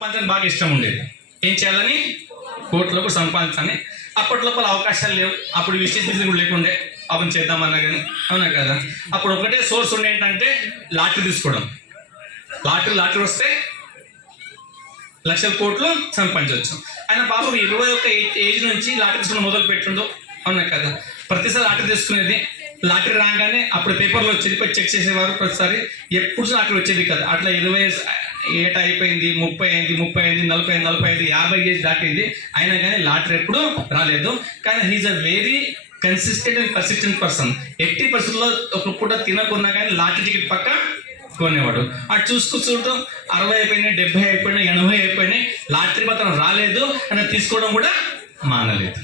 సంపాదించని బాగా ఇష్టం ఉండేది. ఏం చేయాలని, కోట్లకు సంపాదించాలని. అప్పట్లోపల అవకాశాలు లేవు, అప్పుడు విశ్లేషణ కూడా లేకుండే అవన్నీ చేద్దామన్నా కానీ, అవునా కదా. అప్పుడు ఒకటే సోర్స్ ఉండే ఏంటంటే లాటరీ తీసుకోవడం. లాటరీ వస్తే లక్షల కోట్లు సంపాదించవచ్చు. ఆయన పాపం 21 ఏజ్ నుంచి లాటరీ తీసుకోవడం మొదలు పెట్టిండు, అవునా కదా. ప్రతిసారి లాటరీ తీసుకునేది, లాటరీ రాగానే అప్పుడు పేపర్లో వచ్చేది, పోయి చెక్ చేసేవారు ప్రతిసారి. ఎప్పుడు లాటరీ వచ్చేది కదా. అట్లా 20 ఏట అయిపోయింది, 30 అయింది, 40 45 50 ఏజ్ దాటింది, అయినా కానీ లాటరీ ఎప్పుడు రాలేదు. కానీ he's a very consistent and persistent person. 80% ఒక పూట తినకున్నా కానీ లాటరీ టికెట్ పక్క కొనేవాడు. అటు చూస్తూ 60 అయిపోయినాయి, 70 అయిపోయినాయి, 80 అయిపోయినాయి, లాటరీ మాత్రం రాలేదు అని తీసుకోవడం కూడా మానలేదు,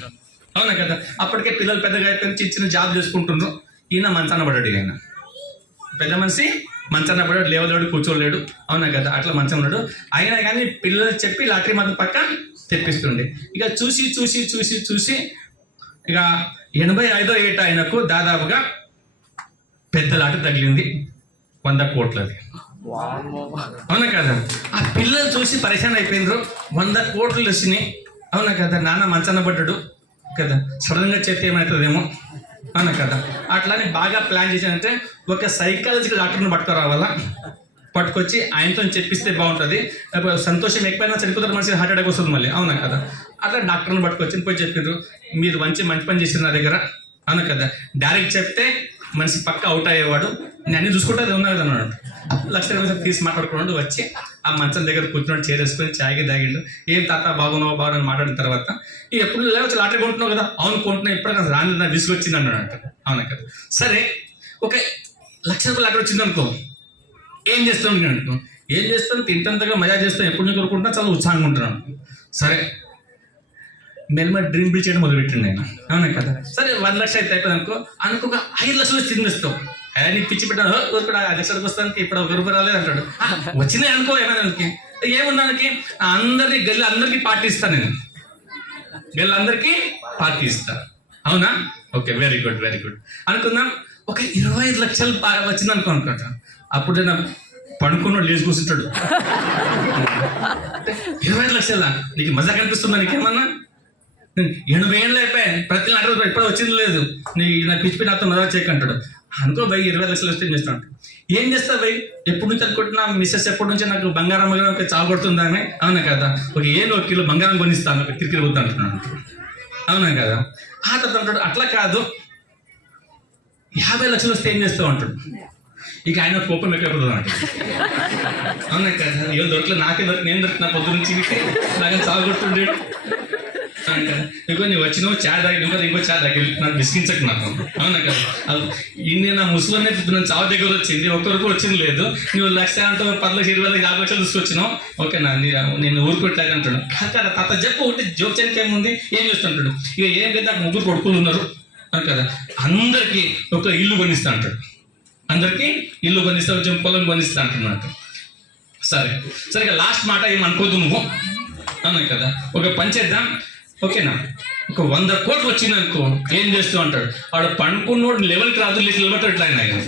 అవునా కదా. అప్పటికే పిల్లలు పెద్దగా అయిపోయి చిన్న జాబ్ చేసుకుంటున్నారు. ఈయన మంచాన పడ్డాడు. ఆయన పెద్ద మనిషి మంచాన పడ్డాడు, లేవలేడు, కూర్చోలేడు, అవునా కదా. అట్లా మంచం ఉన్నాడు. అయినా కానీ పిల్లలు చెప్పి లాటరీ మాత్రం పక్క తెప్పిస్తుండే. ఇక చూసి ఇక 85వ ఏట ఆయనకు దాదాపుగా పెద్ద లాటరీ తగిలింది, 100 కోట్లది, అవునా కదా. ఆ పిల్లలు చూసి పరిశాన్ అయిపోయినారు. 100 కోట్లు వచ్చినాయి, అవునా కదా. నాన్న మంచాన పడ్డాడు కదా, సడన్గా చేస్తే ఏమవుతుందేమో, అవునా కదా. అట్లానే బాగా ప్లాన్ చేశానంటే ఒక సైకాలజికల్ డాక్టర్ని పట్టుకురావాలా, పట్టుకొచ్చి ఆయనతో చెప్పిస్తే బాగుంటుంది. సంతోషం ఎక్కువైనా చనిపోతారు, మనిషి హార్ట్ అటాక్ వస్తుంది మళ్ళీ, అవునా కదా. అట్లా డాక్టర్ని పట్టుకొచ్చి పోయి చెప్పారు, మీరు మంచి పని చేసిన నా దగ్గర, అవునా కదా. డైరెక్ట్ చెప్తే మనిషి పక్క అవుట్ అయ్యేవాడు, నేను అన్ని చూసుకుంటే ఉన్నా కదా అన్నాడు. లక్ష తీసి మాట్లాడుకున్నాడు. వచ్చి ఆ మంచం దగ్గర కూర్చున్నాడు, చేరేసుకొని ఛాయ్కి తాగిండు. ఏం తాత బాగున్నావు అని మాట్లాడిన తర్వాత, ఇక ఎప్పుడు లేవచ్చు లాటరీ కొంటున్నావు కదా, అవును కొంటున్నా, ఇప్పుడు రాని నాకు తీసుకొచ్చింది అన్నాడు, అవునా కదా. సరే, ఒక ₹1,00,000 లాటరీ వచ్చింది అనుకో, ఏం చేస్తాను అనుకో, ఏం చేస్తాను, తింటంతగా మజా చేస్తాను, ఎప్పుడు నేను కోరుకుంటున్నా, చాలా ఉత్సాహంగా ఉంటున్నాను. సరే, మెల్మ డ్రీమ్ బిల్ చేయడం మొదలుపెట్టిండు ఆయన, అవునా కదా. సరే 1,00,000 అయితే అయిపోయింది అనుకో, 5 లక్షలు తినేస్తావు. నీకు పిచ్చి పెట్టాను, కూడా 5 లక్షలకు వస్తానికి ఇప్పుడు ₹1 రాలేదు అంటాడు. వచ్చినాయి అనుకో, ఏమైనా ఏముందానికి అందరినీ అందరికీ పార్టీ ఇస్తాను, నేను అందరికీ పార్టీ ఇస్తాను, అవునా. ఓకే, వెరీ గుడ్ అనుకుందాం. ఒక 25 లక్షలు వచ్చింది అనుకుంటా. అప్పుడు నేను పడుకున్నాడు, లేచి కూర్చుంటాడు. 25 లక్షలా నీకు మజా కనిపిస్తుందా, నీకేమన్నా 80 ఏళ్ళు అయిపోయాయి, ప్రతి లాటరీ ఎప్పుడో వచ్చింది లేదు, నాకు పిచ్చి నాతో మజా చేయకంటాడు. అనుకో భయ్, 20 లక్షలు వస్తే చేస్తాను. ఏం చేస్తావు భయ్, ఎప్పుడు నుంచి అనుకుంటున్నా మిస్సెస్ ఎప్పటి నుంచి నాకు బంగారం ఒక చావబడుతుందని, అవునా కదా. ఒక 1 కిలో బంగారం కొనిస్తాను, ఒక క్రికెట్ పోతా అంటున్నాను, అవునా కదా. ఆ తర్వాత అంటాడు, అట్లా కాదు 50 లక్షలు వస్తే ఏం చేస్తావు అంటాడు. ఇక ఆయన కోపం ఎక్కువైపోతుంది అంటే, అవునా కదా. ఏదో దొరకలేదు, నాకే నేను దొరికిన పొద్దు నుంచి నాకు చావగొడుతుండేడు. ఇంకో నువ్వు వచ్చినావు చాయ్ తాగి, ఇంకో చాయ్ తాగి నాకు బిస్కించకు నాకు, అవునా కదా. ఇన్ని నా ముసలినే నన్ను చావు దగ్గర వచ్చింది, ఒక్కరికి వచ్చింది లేదు. నువ్వు 1,00,000 అంటావు, 10 లక్షలు 20 లక్షలు 50 లక్షలు తీసుకొచ్చినావు, ఓకేనా. నేను ఊరుకోట్లేదు అంటాడు. కదా తాత చెప్పు, ఒకటి జోక్ చేయడానికి ఏముంది, ఏం చేస్తుంటాడు. ఇక ఏం లేదు, నాకు 3 కొడుకులు ఉన్నారు, అవును కదా. అందరికీ ఒక ఇల్లు కొనిస్తా అంటాడు, అందరికీ ఇల్లు కొనిస్తా, కొంచెం పొలం కొనిస్తా అంటున్నాడు. సరే ఇక లాస్ట్ మాట ఏమనుకోదు నువ్వు, అవునా కదా. ఒక పని చేద్దాం, ఓకేనా. ఒక 100 కోట్లు వచ్చింది అనుకో, ఏం చేస్తూ అంటాడు. వాడు పండుకున్నోడు లెవెల్కి రాదు, నిలబెట్టాడు. ఇట్లా ఆయన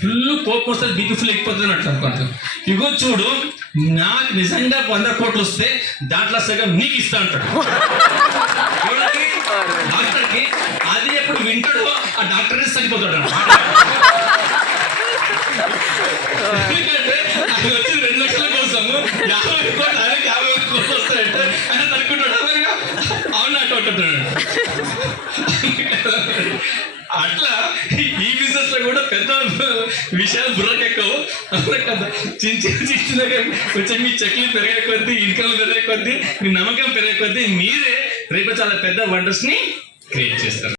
ఫుల్ కోపం వస్తుంది, బీపీ ఫుల్ ఎక్కిపోతుంది అట్లా అనుకుంటాడు. ఇగో చూడు, నాకు నిజంగా 100 కోట్లు వస్తే దాంట్లో సగం నీకు ఇస్తా అంటాడు డాక్టర్కి. అది ఎప్పుడు వింటాడో ఆ డాక్టర్ చనిపోతాడు అన్నమాట. ఎందుకంటే అది వచ్చి 2 లక్షల కోసము 50 కోట్లు, ఆయనకి 50 కోట్లు వస్తాయంటే ఆయన తనుకుంటాడు, అవునా అంటున్నాడు. అట్లా ఈ బిజినెస్ లో కూడా పెద్ద విషయాలు బుర్రకెక్కవు, అవునా కదా. చిన్న కొంచెం మీ చెక్లు పెరిగే కొద్దీ, ఇన్కమ్ పెరిగే కొద్దీ, మీ నమ్మకం పెరిగే కొద్దీ మీరే రేపు చాలా పెద్ద వండర్స్ ని క్రియేట్ చేస్తారు.